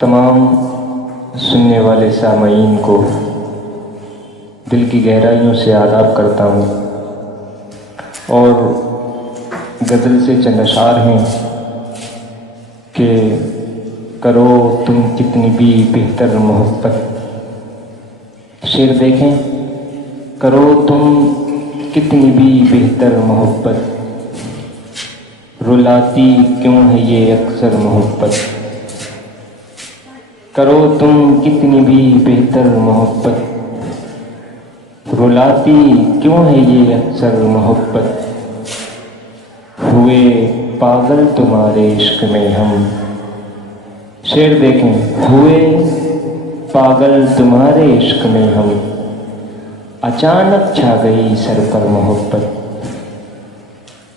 तमाम सुनने वाले सामईन को दिल की गहराइयों से आदाब करता हूँ और गज़ल से चंद अशार हैं कि करो तुम कितनी भी बेहतर मोहब्बत। शेर देखें, करो तुम कितनी भी बेहतर मोहब्बत, रुलाती क्यों है ये अक्सर मोहब्बत। करो तुम कितनी भी बेहतर मोहब्बत, रुलाती क्यों है ये अक्सर मोहब्बत। हुए पागल तुम्हारे इश्क में हम। शेर देखें, हुए पागल तुम्हारे इश्क में हम, अचानक छा गई सर पर मोहब्बत।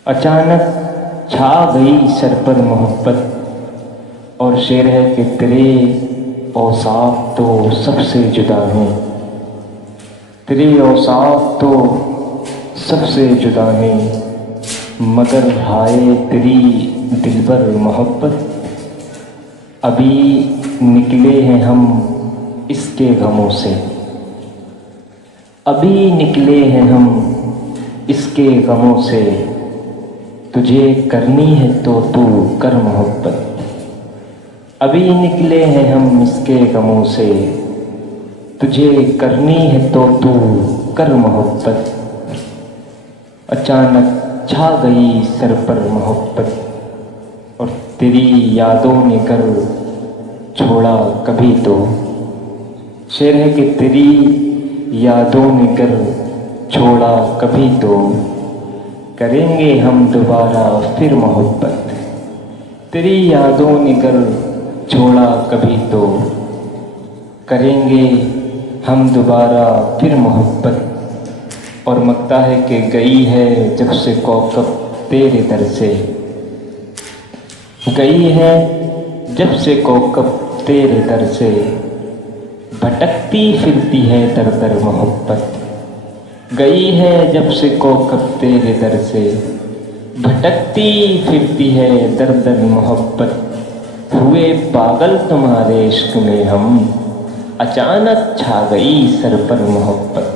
अचानक छा गई सर पर मोहब्बत। और शेर है कि तेरे औसाफ तो सबसे जुदा हैं, तेरे औसाफ तो सबसे जुदा हैं, मगर हाय तेरी दिलबर मोहब्बत। अभी निकले हैं हम इसके गमों से, अभी निकले हैं हम इसके गमों से, तुझे करनी है तो तू कर मोहब्बत। अभी निकले हैं हम इसके गमों से, तुझे करनी है तो तू कर मोहब्बत। अचानक छा गई सर पर मोहब्बत और तेरी यादों ने कर छोड़ा कभी तो। शेर है कि तेरी यादों ने कर छोड़ा कभी तो, करेंगे हम दोबारा फिर मोहब्बत। तेरी यादों ने कर छोड़ा कभी तो, करेंगे हम दोबारा फिर मोहब्बत। और मकता है कि गई है जब से कौकब तेरे दर से, गई है जब से कौकब तेरे दर से, भटकती फिरती है दर दर मोहब्बत। गई है जब से कौकब तेरे दर से, भटकती फिरती है दर दर मोहब्बत। हुए पागल तुम्हारे इश्क में हम, अचानक छा गई सर पर मोहब्बत।